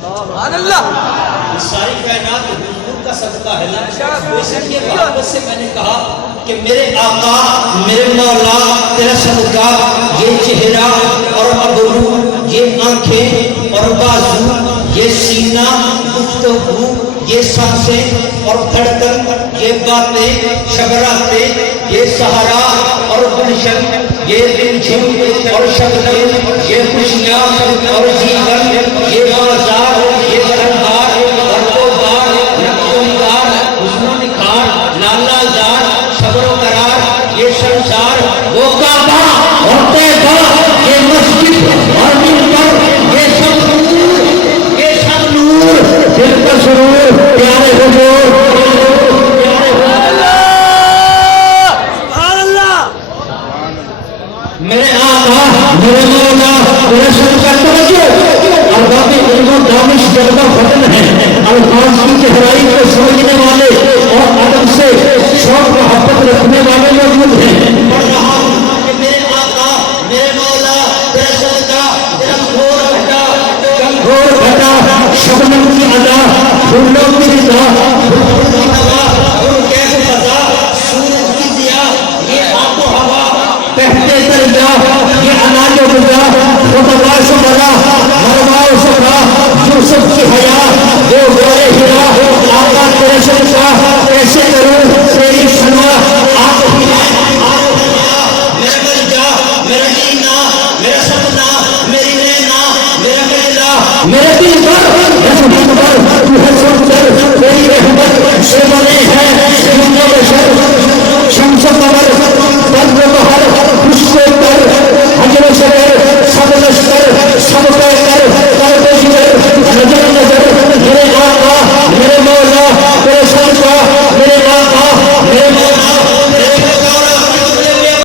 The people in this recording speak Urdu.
سبحان اللہ. ساری کائنات حضور کا صدقہ ہے نا. اس لیے محبت سے میں نے کہا کہ میرے آقا میرے مولا تیرا صدقہ یہ چہرہ اور ابرو یہ آنکھیں اور بازو یہ سینہ گفتگو یہ سانسیں اور دھڑکن یہ باتیں شبراتیں یہ سہارا اور گلشن یہ رمجھم اور شبنم یہ خوشیاں اور جیون یہ بازار یہ دربار اور کوبار نقشوندار حسن و نکھار لالا زار صبر و قرار یہ سنسار وہ کعبہ اور طیبہ یہ مسجد اور منبر یہ سب نور یہ سب نور دل کا سرور پیارے حضور میرے آقا میرے مولا میرے صدقہ توجہ اور باقی علم و دانش جذبہ فتن ہے. الفاظ کی گہرائی کو سمجھنے والے اور ادب سے شوق محبت رکھنے والے موجود ہیں. پڑھ رہا ہوں کہ میرے آقا میرے مولا تیرا صدقہ کمزور گھٹا شبنم کی ادا پھولوں کی رضا پھول کی ہوا ان کیف فضا سورج کی ضیا یہ آب و ہوا کہتے دریا یہ اناج و غذا خطبہ شبرا مروا و سبا یوسف کی حیا وہ غور ہرا آقا تیرے صدقہ کیسے کروں تیری شنا آپ ہی میرا ملجا میرا جینا میرا سپنا میری نینا میرا میلا میرے دل پر